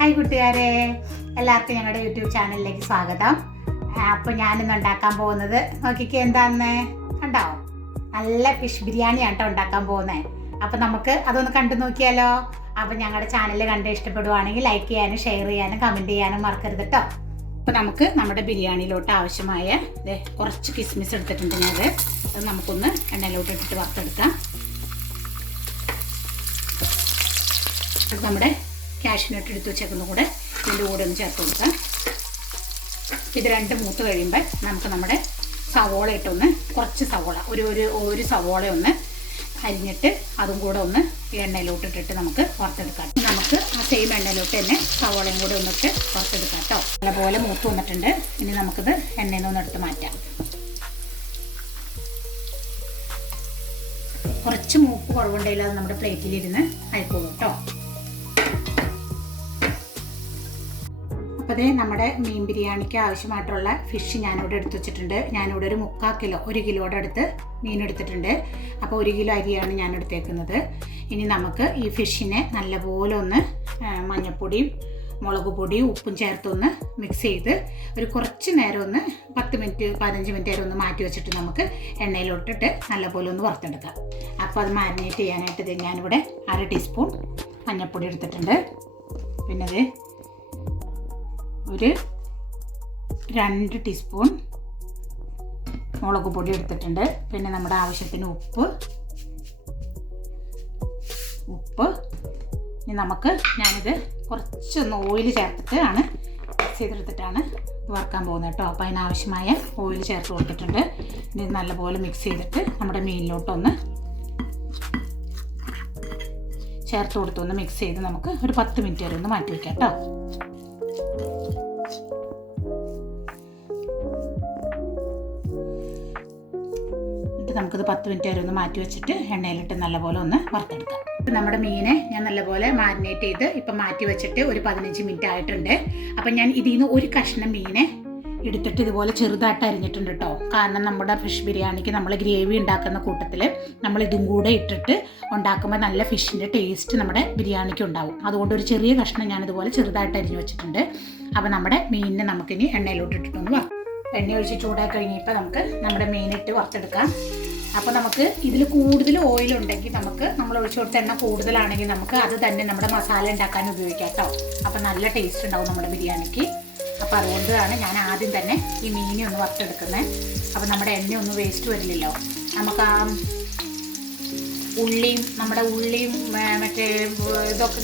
Hi കൂട്ടുകാരെ. എല്ലാവർക്കും ഞങ്ങളുടെ യൂട്യൂബ് ചാനലിലേക്ക് സ്വാഗതം. അപ്പോൾ ഞാനിന്ന് ഉണ്ടാക്കാൻ പോകുന്നത് നോക്കിക്കേ എന്താന്ന്? കണ്ടോ? നല്ല ഫിഷ് ബിരിയാണിയാണ് കേട്ടോ ഉണ്ടാക്കാൻ പോകുന്നത് അപ്പോൾ നമുക്ക് അതൊന്ന് കണ്ടു നോക്കിയാലോ? അപ്പോൾ ഞങ്ങളുടെ ചാനൽ കണ്ട് ഇഷ്ടപ്പെടുവാണെങ്കിൽ ലൈക്ക് ചെയ്യാനും ഷെയർ ചെയ്യാനും കമന്റ് ചെയ്യാനും മറക്കരുത് കേട്ടോ അപ്പോൾ നമുക്ക് നമ്മുടെ ബിരിയാണിയിലോട്ട് ആവശ്യമായ കുറച്ച് കിസ്മിസ് എടുത്തിട്ടുണ്ട് ഞാൻ അത് നമുക്കൊന്ന് എണ്ണയിലോട്ട് ഇട്ടിട്ട് വറുത്തെടുക്കാം. നമ്മുടെ കാഷ്യൂനട്ട് എടുത്ത് വെച്ചേക്കുന്ന കൂടെ ഇതിന്റെ കൂടെ ഒന്ന് ചേർത്ത് കൊടുക്കാം. ഇത് രണ്ട് മൂത്ത് കഴിയുമ്പോൾ നമുക്ക് നമ്മുടെ സവോള ഇട്ടൊന്ന് കുറച്ച് സവോള ഒരു ഒരു ഒരു സവോള ഒന്ന് അരിഞ്ഞിട്ട് അതും കൂടെ ഒന്ന് എണ്ണയിലോട്ടിട്ടിട്ട് നമുക്ക് വറുത്തെടുക്കാം. നമുക്ക് ആ സെയിം എണ്ണയിലോട്ട് തന്നെ സവോളയും കൂടെ ഒന്നിട്ട് വറുത്തെടുക്കാം കേട്ടോ നല്ലപോലെ മൂത്ത് വന്നിട്ടുണ്ട്. ഇനി നമുക്കിത് എണ്ണയിൽ നിന്ന് എടുത്ത് മാറ്റാം. കുറച്ച് മൂപ്പ് കുറവുണ്ടെങ്കിൽ അത് നമ്മുടെ പ്ലേറ്റിലിരുന്ന് അയക്കോളൂ കേട്ടോ അപ്പോൾ നമ്മുടെ മീൻ ബിരിയാണിക്ക് ആവശ്യമായിട്ടുള്ള ഫിഷ് ഞാനിവിടെ എടുത്തു വെച്ചിട്ടുണ്ട്. ഞാനിവിടെ ഒരു മുക്കാൽ കിലോ ഒരു കിലോയുടെ അടുത്ത് മീൻ എടുത്തിട്ടുണ്ട്. അപ്പോൾ ഒരു കിലോ അരിയാണ് ഞാൻ എടുത്തേക്കുന്നത്. ഇനി നമുക്ക് ഈ ഫിഷിനെ നല്ലപോലെ ഒന്ന് മഞ്ഞൾപ്പൊടിയും മുളക് പൊടിയും ഉപ്പും ചേർത്തൊന്ന് മിക്സ് ചെയ്ത് ഒരു കുറച്ച് നേരം ഒന്ന് പത്ത് മിനിറ്റ് പതിനഞ്ച് മിനിറ്റ് നേരം ഒന്ന് മാറ്റി വെച്ചിട്ട് നമുക്ക് എണ്ണയിലോട്ടിട്ട് നല്ലപോലെ ഒന്ന് വറുത്തെടുക്കാം. അപ്പോൾ അത് മാരിനേറ്റ് ചെയ്യാനായിട്ട് ഞാനിവിടെ അര ടീസ്പൂൺ മഞ്ഞൾപ്പൊടി എടുത്തിട്ടുണ്ട്. പിന്നെ ഒരു രണ്ട് ടീസ്പൂൺ മുളക് പൊടി എടുത്തിട്ടുണ്ട്. പിന്നെ നമ്മുടെ ആവശ്യത്തിന് ഉപ്പ്. ഉപ്പ്. ഇനി നമുക്ക് ഞാനിത് കുറച്ചൊന്ന് ഓയിൽ ചേർത്തിട്ട് ആണ് മിക്സ് ചെയ്തെടുത്തിട്ടാണ് ഇത് വറുക്കാൻ പോകുന്നത് കേട്ടോ. അപ്പോൾ അതിനാവശ്യമായ ഓയിൽ ചേർത്ത് കൊടുത്തിട്ടുണ്ട്. ഇനി നല്ലപോലെ മിക്സ് ചെയ്തിട്ട് നമ്മുടെ മീനിലോട്ടൊന്ന് ചേർത്ത് കൊടുത്തൊന്ന് മിക്സ് ചെയ്ത് നമുക്ക് ഒരു പത്ത് മിനിറ്റ് വരെ ഒന്ന് മാറ്റി വയ്ക്കാം കേട്ടോ. എന്നിട്ട് നമുക്കിത് പത്ത് മിനിറ്റ് വരെ ഒന്ന് മാറ്റി വെച്ചിട്ട് എണ്ണയിലിട്ട് നല്ലപോലെ ഒന്ന് വറുത്തെടുക്കാം. ഇപ്പം നമ്മുടെ മീനെ ഞാൻ നല്ലപോലെ മാരിനേറ്റ് ചെയ്ത് ഇപ്പം മാറ്റി വെച്ചിട്ട് ഒരു പതിനഞ്ച് മിനിറ്റ് ആയിട്ടുണ്ട്. അപ്പം ഞാൻ ഇതിൽ നിന്ന് ഒരു കഷ്ണം മീനെ എടുത്തിട്ട് ഇതുപോലെ ചെറുതായിട്ട് അരിഞ്ഞിട്ടുണ്ട് കേട്ടോ കാരണം നമ്മുടെ ഫിഷ് ബിരിയാണിക്ക് നമ്മൾ ഗ്രേവി ഉണ്ടാക്കുന്ന കൂട്ടത്തിൽ നമ്മൾ ഇതും കൂടെ ഇട്ടിട്ട് ഉണ്ടാക്കുമ്പോൾ നല്ല ഫിഷിന്റെ ടേസ്റ്റ് നമ്മുടെ ബിരിയാണിക്ക് ഉണ്ടാവും. അതുകൊണ്ട് ഒരു ചെറിയ കഷ്ണം ഞാൻ ഇതുപോലെ ചെറുതായിട്ട് അരിഞ്ഞു വെച്ചിട്ടുണ്ട്. അപ്പോൾ നമ്മുടെ മീനിനെ നമുക്കിനി എണ്ണയിലോട്ട് ഇട്ടിട്ടൊന്ന് വറുക്കാം എണ്ണ ഒഴിച്ച് ചൂടാക്കി കഴിഞ്ഞപ്പോൾ നമുക്ക് നമ്മുടെ മീനിട്ട് വറുത്തെടുക്കാം. അപ്പോൾ നമുക്ക് ഇതിൽ കൂടുതൽ ഓയിൽ ഉണ്ടെങ്കിൽ നമുക്ക് നമ്മൾ ഒഴിച്ചു കൊടുത്ത എണ്ണ കൂടുതലാണെങ്കിൽ നമുക്ക് അത് തന്നെ നമ്മുടെ മസാല ഉണ്ടാക്കാൻ ഉപയോഗിക്കാം കേട്ടോ അപ്പോൾ നല്ല ടേസ്റ്റ് ഉണ്ടാവും നമ്മുടെ ബിരിയാണിക്ക്. അപ്പോൾ അതുകൊണ്ടാണ് ഞാൻ ആദ്യം തന്നെ ഈ മീനെ ഒന്ന് വറുത്തെടുക്കുന്നത്. അപ്പോൾ നമ്മുടെ എണ്ണ ഒന്നും വേസ്റ്റ് വരില്ലല്ലോ. നമുക്ക് ആ ഉള്ളിയും നമ്മുടെ ഉള്ളിയും മറ്റേ ഇതൊക്കെ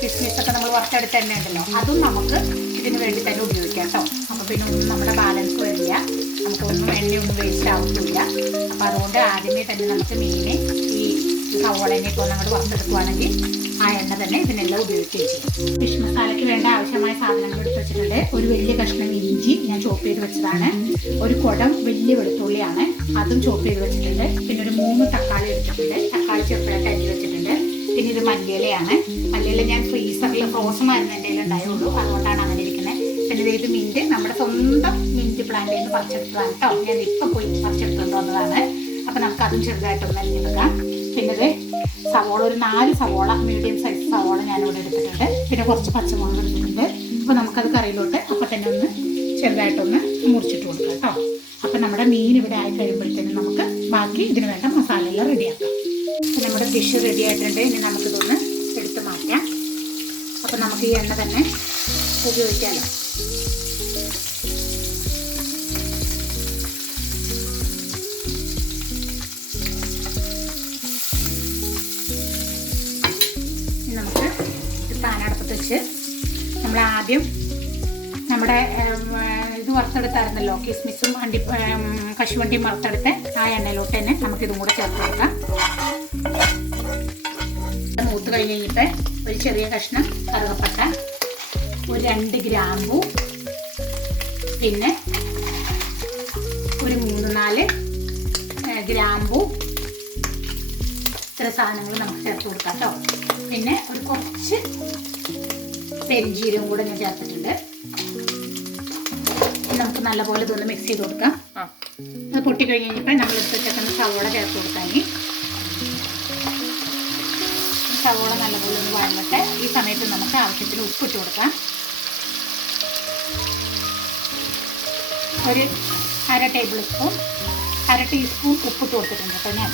കിസ്മിസൊക്കെ നമ്മൾ വറുത്തെടുത്ത എണ്ണ ഉണ്ടല്ലോ അതും നമുക്ക് ഇതിന് വേണ്ടി തന്നെ ഉപയോഗിക്കാം കേട്ടോ. പിന്നെ നമ്മുടെ ബാലൻസ് വരില്ല. നമുക്കൊന്നും എണ്ണയൊന്നും വേസ്റ്റ് ആവുന്നില്ല അപ്പോൾ അതുകൊണ്ട് ആദ്യമേ തന്നെ നമുക്ക് മീനെ ഈ സവോളനെയൊക്കെ ഒന്ന് അങ്ങോട്ട് വറുത്തെടുക്കുവാണെങ്കിൽ ആ എണ്ണ തന്നെ ഇതിനെല്ലാം ഉപയോഗിക്കുകയും ചെയ്യും ഫിഷ് മസാലയ്ക്ക് വേണ്ട ആവശ്യമായ സാധനങ്ങൾ എടുത്ത് വെച്ചിട്ടുണ്ട്. ഒരു വലിയ കഷ്ണം ഇഞ്ചി ഞാൻ ചോപ്പ് ചെയ്ത് വെച്ചതാണ്. ഒരു കുടം വലിയ വെളുത്തുള്ളിയാണ്. അതും ചോപ്പ് ചെയ്ത് വെച്ചിട്ടുണ്ട്. പിന്നെ ഒരു മൂന്ന് തക്കാളി എടുത്തിട്ടുണ്ട്. തക്കാളി ചെറുപ്പഴൊക്കെ അരിഞ്ഞ് വെച്ചിട്ടുണ്ട്. പിന്നെ ഇത് മല്ലിയിലയാണ്. മല്ലിയില ഞാൻ ഫ്രീസറിൽ ഫ്രോസൺ ആയിരുന്നു എന്റെ ഉണ്ടായുള്ളൂ അതുകൊണ്ടാണ് അങ്ങനെ പിന്നെ ഇത് മിന്റ് നമ്മുടെ സ്വന്തം മിന്റ് പ്ലാന്റിൽ നിന്ന് പറിച്ചെടുത്തതാണ് കേട്ടോ ഞാൻ ഇപ്പം പോയി പറിച്ചെടുത്തുകൊണ്ട് വന്നതാണ്. അപ്പം നമുക്ക് അതും ചെറുതായിട്ടൊന്ന് അരിഞ്ഞെടുക്കാം പിന്നെ ഇത് സവോള ഒരു നാല് സവോള മീഡിയം സൈസ് സവോള ഞാനിവിടെ എടുത്തിട്ടുണ്ട്. പിന്നെ കുറച്ച് പച്ചമുളക് എടുത്തിട്ടുണ്ട്. അപ്പോൾ നമുക്കത് കറിയിലോട്ട് അപ്പം തന്നെ ഒന്ന് ചെറുതായിട്ടൊന്ന് മുറിച്ചിട്ട് കൊടുക്കാം കേട്ടോ അപ്പം നമ്മുടെ മീൻ ഇവിടെ ആയി കഴിയുമ്പോഴത്തേനും നമുക്ക് ബാക്കി ഇതിന് വേണ്ട മസാല എല്ലാം റെഡിയാക്കാം. അപ്പം നമ്മുടെ ഫിഷ് റെഡി ആയിട്ടുണ്ട്. ഇനി നമുക്കിതൊന്ന് എടുത്ത് മാറ്റാം. അപ്പം നമുക്ക് ഈ എണ്ണ തന്നെ ഉപയോഗിക്കാമല്ലോ വെച്ച് നമ്മൾ ആദ്യം നമ്മുടെ ഇത് വറുത്തെടുത്തായിരുന്നല്ലോ കിസ്മിസും അണ്ടി കശുവണ്ടിയും വറുത്തെടുത്ത് ആ എണ്ണയിലോട്ട് തന്നെ നമുക്കിതും കൂടെ ചേർത്ത് കൊടുക്കാം. മൂത്ത് കഴിഞ്ഞ് കഴിഞ്ഞിട്ട് ഒരു ചെറിയ കഷ്ണം കറുകപ്പട്ട ഒരു രണ്ട് ഗ്രാമ്പു പിന്നെ ഒരു മൂന്ന് നാല് ഗ്രാമ്പു. ഇത്ര സാധനങ്ങൾ നമുക്ക് ചേർത്ത് കൊടുക്കാം കേട്ടോ. പിന്നെ ഒരു കുറച്ച് പെരിഞ്ചീരവും കൂടെ ഞാൻ ചേർത്തിട്ടുണ്ട്. നമുക്ക് നല്ലപോലെ ഇതൊന്ന് മിക്സ് ചെയ്ത് കൊടുക്കാം. അത് പൊട്ടി കഴിഞ്ഞ് കഴിഞ്ഞപ്പോൾ നമ്മൾ എടുത്ത് വെച്ചേക്കുന്ന സവോള ചേർത്ത് കൊടുക്കാൻ സവോള നല്ലപോലെ ഒന്ന് വഴങ്ങട്ടെ ഈ സമയത്ത് നമുക്ക് ആവശ്യത്തിന് ഉപ്പിട്ട് കൊടുക്കാം. ഒരു അര ടേബിൾ സ്പൂൺ അര ടീസ്പൂൺ ഉപ്പിട്ട് കൊടുത്തിട്ടുണ്ട് കേട്ടോ ഞാൻ.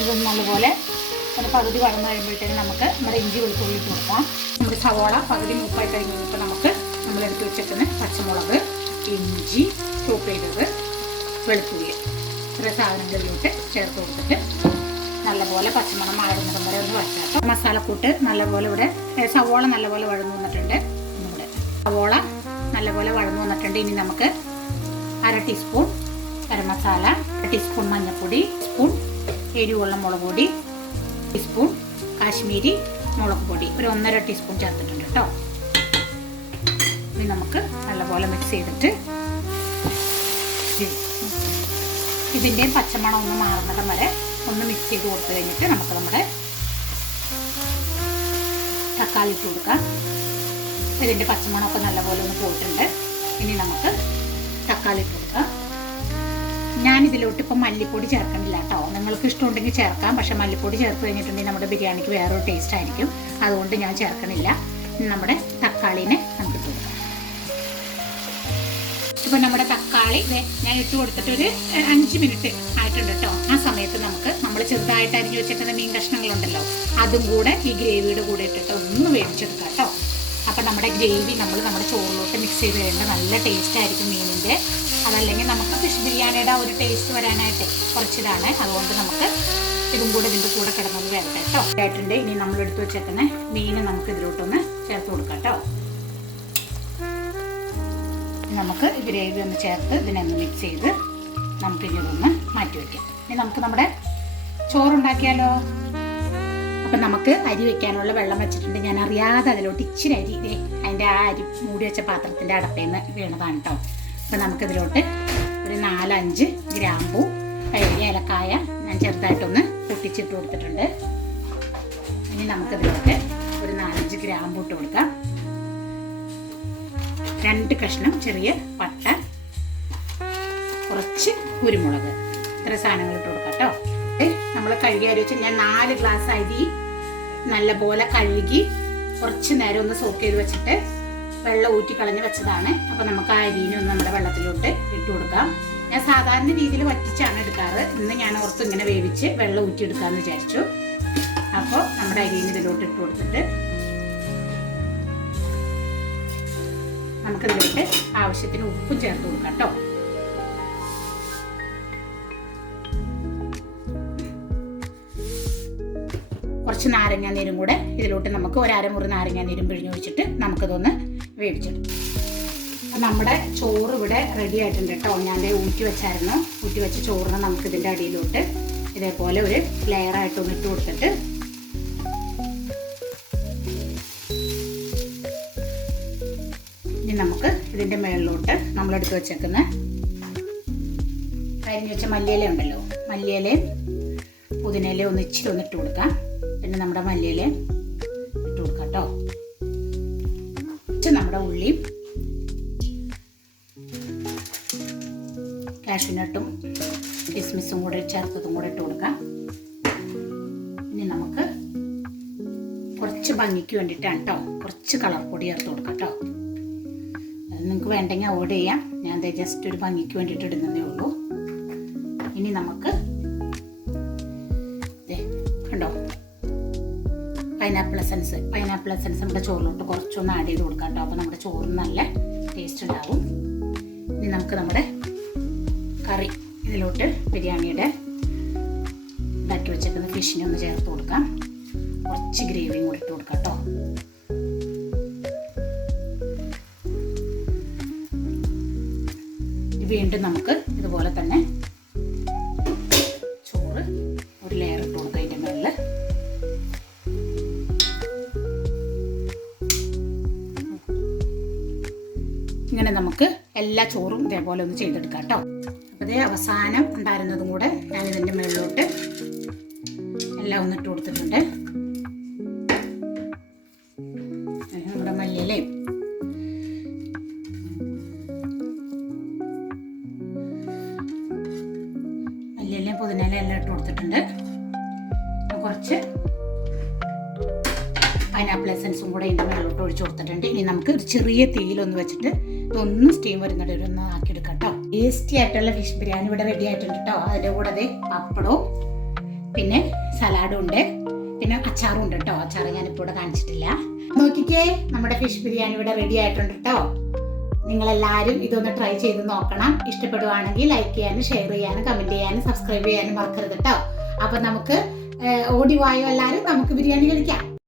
ഇതൊന്ന് നല്ലപോലെ ഒരു പകുതി വളർന്നു കഴിയുമ്പോഴത്തേക്കും നമുക്ക് നമ്മുടെ ഇഞ്ചി വെളുത്തുള്ളി ഇട്ട് കൊടുക്കാം. നമ്മുടെ സവോള പകുതി മൂപ്പായി കഴിഞ്ഞ് കഴിഞ്ഞപ്പോൾ നമുക്ക് നമ്മളെടുത്ത് വെച്ചേക്കുന്ന പച്ചമുളക് ഇഞ്ചി ചോപ്പ് ചെയ്തത് വെളുത്തുള്ളി ഇത്ര സാധനങ്ങളിലോട്ട് ചേർത്ത് കൊടുത്തിട്ട് നല്ലപോലെ പച്ചമണം മാറുന്നിടം വരെ ഒന്ന് വഴറ്റാം മസാലക്കൂട്ട് നല്ലപോലെ ഇവിടെ സവോള നല്ലപോലെ വഴന്നു വന്നിട്ടുണ്ട്. നമ്മുടെ സവോള നല്ലപോലെ വഴന്നു വന്നിട്ടുണ്ട്. ഇനി നമുക്ക് അര ടീസ്പൂൺ ഗരം മസാല ടീസ്പൂൺ മഞ്ഞൾപ്പൊടി സ്പൂൺ എരിവുള്ള മുളക് പൊടി ടീസ്പൂൺ കാശ്മീരി മുളക് പൊടി. ഒരു ഒന്നര ടീസ്പൂൺ ചേർത്തിട്ടുണ്ട് കേട്ടോ. ഇനി നമുക്ക് നല്ലപോലെ മിക്സ് ചെയ്തിട്ട് ഇതിന്റെ പച്ചമണം ഒന്ന് മാറുന്നിടം വരെ ഒന്ന് മിക്സ് ചെയ്ത് കൊടുത്തു കഴിഞ്ഞിട്ട് നമുക്ക് നമ്മുടെ തക്കാളി ഇട്ട് കൊടുക്കാം. ഇതിന്റെ പച്ചമണമൊക്കെ നല്ലപോലെ ഒന്ന് പോയിട്ടുണ്ട്. ഇനി നമുക്ക് തക്കാളി ഇട്ട് കൊടുക്കാം. ഞാൻ ഇതിലോട്ട് ഇപ്പം മല്ലിപ്പൊടി ചേർക്കണില്ല കേട്ടോ. നിങ്ങൾക്ക് ഇഷ്ടമുണ്ടെങ്കിൽ ചേർക്കാം. പക്ഷേ മല്ലിപ്പൊടി ചേർത്ത് കഴിഞ്ഞിട്ടുണ്ടെങ്കിൽ നമ്മുടെ ബിരിയാണിക്ക് വേറൊരു ടേസ്റ്റ് ആയിരിക്കും. അതുകൊണ്ട് ഞാൻ ചേർക്കണില്ല. നമ്മുടെ തക്കാളീനെ നമുക്ക് കൊടുക്കാം. ഇപ്പൊ നമ്മുടെ തക്കാളി ഞാൻ ഇട്ട് കൊടുത്തിട്ട് ഒരു ഏഹ്, അഞ്ച് മിനിറ്റ് ആയിട്ടുണ്ട് കേട്ടോ. ആ സമയത്ത് നമുക്ക് നമ്മൾ ചെറുതായിട്ട് അരിഞ്ഞു വെച്ചിട്ടുള്ള മീൻ കഷ്ണങ്ങളുണ്ടല്ലോ അതും കൂടെ ഈ ഗ്രേവിയുടെ കൂടെ ഇട്ടിട്ട് ഒന്ന് വേവിച്ചെടുക്കാം കേട്ടോ. അപ്പം നമ്മുടെ ഗ്രേവി നമ്മൾ നമ്മുടെ മിക്സ് ചെയ്ത് കഴിയുമ്പോൾ നല്ല ടേസ്റ്റ് ആയിരിക്കും മീനിന്റെ. അതല്ലെങ്കിൽ നമുക്ക് ഫിഷ് ബിരിയാണിയുടെ ഒരു ടേസ്റ്റ് വരാനായിട്ട് കുറച്ചിതാണ്. അതുകൊണ്ട് നമുക്ക് ഇതും കൂടെ ഇതിന്റെ കൂടെ കിടന്നത് വേണ്ട കേട്ടോ. ആയിട്ടുണ്ട് ഇനി നമ്മൾ എടുത്ത് വെച്ചേക്കുന്ന മീൻ നമുക്ക് ഇതിലോട്ടൊന്ന് ചേർത്ത് കൊടുക്കാം കേട്ടോ. നമുക്ക് ഗ്രേവി ഒന്ന് ചേർത്ത് ഇതിനൊന്ന് മിക്സ് ചെയ്ത് നമുക്ക് ഇനി ഇതൊന്ന് മാറ്റി വയ്ക്കാം ഇനി നമുക്ക് നമ്മുടെ ചോറുണ്ടാക്കിയാലോ? അപ്പം നമുക്ക് അരി വെക്കാനുള്ള വെള്ളം വെച്ചിട്ടുണ്ട്. ഞാൻ അറിയാതെ അതിലോട്ട് ഇച്ചിരി അരി ഇതേ അതിന്റെ ആ അരി മൂടി വെച്ച പാത്രത്തിന്റെ അടപ്പയിൽ നിന്ന് വീണതാണ് കേട്ടോ അപ്പം നമുക്കിതിലോട്ട് ഒരു നാലഞ്ച് ഗ്രാമ്പു ഏലക്കായ ഞാൻ ചെറുതായിട്ടൊന്ന് പൊട്ടിച്ചിട്ട് കൊടുത്തിട്ടുണ്ട്. ഇനി നമുക്കിതിലോട്ട് ഒരു നാലഞ്ച് ഗ്രാമ്പു ഇട്ട് കൊടുക്കാം. രണ്ട് കഷ്ണം ചെറിയ പട്ട കുറച്ച് കുരുമുളക്. ഇത്ര സാധനങ്ങൾ ഇട്ട് കൊടുക്കാം കേട്ടോ നമ്മൾ കഴുകി അരി വെച്ച് ഞാൻ നാല് ഗ്ലാസ് അരി നല്ലപോലെ കഴുകി കുറച്ച് നേരം ഒന്ന് സോക്ക് ചെയ്ത് വെച്ചിട്ട് വെള്ളം ഊറ്റി കളഞ്ഞ് വെച്ചതാണ്. അപ്പോൾ നമുക്ക് ആ അരിനെ ഒന്ന് നമ്മുടെ വെള്ളത്തിലോട്ട് ഇട്ട് കൊടുക്കാം. ഞാൻ സാധാരണ രീതിയിൽ വറ്റിച്ചാണ് എടുക്കാറ്. ഇന്ന് ഞാൻ ഓർത്ത് ഇങ്ങനെ വേവിച്ച് വെള്ളം ഊറ്റി എടുക്കാമെന്ന് വിചാരിച്ചു. അപ്പോൾ നമ്മുടെ അരീന ഇതിലോട്ട് ഇട്ട് കൊടുത്തിട്ട് നമുക്കിതിലോട്ട് ആവശ്യത്തിന് ഉപ്പും ചേർത്ത് കൊടുക്കാം കേട്ടോ കുറച്ച് നാരങ്ങ നീരും കൂടെ ഇതിലോട്ട് നമുക്ക് ഒരു അരമുറി നാരങ്ങ നീരും പിഴിഞ്ഞ് ഒഴിച്ചിട്ട് നമുക്കിതൊന്ന് വേവിച്ചെടുക്കാം. നമ്മുടെ ചോറ് ഇവിടെ റെഡി ആയിട്ടുണ്ട് കേട്ടോ. ഞാൻ ഊറ്റി വെച്ചായിരുന്നു. ഊറ്റി വെച്ച ചോറിന് നമുക്ക് ഇതിന്റെ അടിയിലോട്ട് ഇതേപോലെ ഒരു ലെയർ ആയിട്ട് ഇട്ട് കൊടുത്തിട്ട് ഇനി നമുക്ക് ഇതിന്റെ മുകളിലോട്ട് നമ്മളെടുത്ത് വെച്ചേക്കുന്ന കരിഞ്ഞു വെച്ച മല്ലിയില ഉണ്ടല്ലോ. മല്ലിയിലയും പുതിനയിലയും ഒന്ന് ഇച്ചിരി ഒന്ന് കൊടുക്കാം. പിന്നെ നമ്മുടെ മല്ലിയിൽ ഇട്ട് കൊടുക്കാം കേട്ടോ നമ്മുടെ ഉള്ളിയും കാഷ്യൂനട്ടും കിസ്മിസും കൂടെ ചേർത്തതും കൂടെ ഇട്ട് കൊടുക്കാം. ഇനി നമുക്ക് കുറച്ച് ഭംഗിക്ക് വേണ്ടിയിട്ടാണ് കേട്ടോ കുറച്ച് കളർ പൊടി ചേർത്ത് കൊടുക്കാം കേട്ടോ അത് നിങ്ങൾക്ക് വേണ്ടെങ്കിൽ അവോയ്ഡ് ചെയ്യാം. ഞാൻ ജസ്റ്റ് ഒരു ഭംഗിക്ക് വേണ്ടിയിട്ട് ഇടുന്നതേ ഉള്ളൂ. ഇനി നമുക്ക് പൈനാപ്പിൾ എസൻസ് പൈനാപ്പിൾ എസൻസ് നമ്മുടെ ചോറിലോട്ട് കുറച്ചൊന്ന് ആഡ് ചെയ്ത് കൊടുക്കാം കേട്ടോ. അപ്പോൾ നമ്മുടെ ചോറ് നല്ല ടേസ്റ്റ് ഉണ്ടാവും. ഇനി നമുക്ക് നമ്മുടെ കറി ഇതിലോട്ട് ബിരിയാണിയുടെ ഇതാക്കി വെച്ചേക്കുന്ന ഫിഷിനെ ഒന്ന് ചേർത്ത് കൊടുക്കാം. കുറച്ച് ഗ്രേവിയും കൂടി ഇട്ട് കൊടുക്കാം കേട്ടോ. വീണ്ടും നമുക്ക് ഇതുപോലെ തന്നെ ഇങ്ങനെ നമുക്ക് എല്ലാ ചോറും ഇതേപോലെ ഒന്ന് ചെയ്തെടുക്കാം കേട്ടോ. അപ്പോൾ ഇതേ അവസാനം ഉണ്ടായിരുന്നതും കൂടെ ഞാൻ ഇതിന്റെ മുകളിലോട്ട് എല്ലാം ഒന്ന് ഇട്ട് കൊടുത്തിട്ടുണ്ട്. നമ്മുടെ മല്ലിയിലയും മല്ലിയിലയും പുതിനയിലയും എല്ലാം ഇട്ട് കൊടുത്തിട്ടുണ്ട്. പൈനാപ്പിൾ എസൻസും കൂടെ ഇതിന്റെ മേലോട്ട് ഒഴിച്ച് കൊടുത്തിട്ടുണ്ട്. ഇനി നമുക്ക് ഒരു ചെറിയ തീയിലൊന്ന് വെച്ചിട്ട് ഇതൊന്നും സ്റ്റീം വരുന്നുണ്ട് ഒരു ഒന്ന് ആക്കിയെടുക്കാം കേട്ടോ ടേസ്റ്റി ആയിട്ടുള്ള ഫിഷ് ബിരിയാണി ഇവിടെ റെഡി ആയിട്ടുണ്ട് കേട്ടോ അതിന്റെ കൂടെ പപ്പടവും പിന്നെ സലാഡും ഉണ്ട്. പിന്നെ അച്ചാറും ഉണ്ട് കേട്ടോ അച്ചാർ ഞാനിപ്പോൾ ഇവിടെ കാണിച്ചിട്ടില്ല. നോക്കിക്കേ നമ്മുടെ ഫിഷ് ബിരിയാണി ഇവിടെ റെഡി ആയിട്ടുണ്ട് കേട്ടോ നിങ്ങളെല്ലാവരും ഇതൊന്ന് ട്രൈ ചെയ്ത് നോക്കണം. ഇഷ്ടപ്പെടുവാണെങ്കിൽ ലൈക്ക് ചെയ്യാനും ഷെയർ ചെയ്യാനും കമന്റ് ചെയ്യാനും സബ്സ്ക്രൈബ് ചെയ്യാനും മറക്കരുത് കേട്ടോ അപ്പം നമുക്ക് ഓടി വായോ എല്ലാവരും? നമുക്ക് ബിരിയാണി കഴിക്കാം.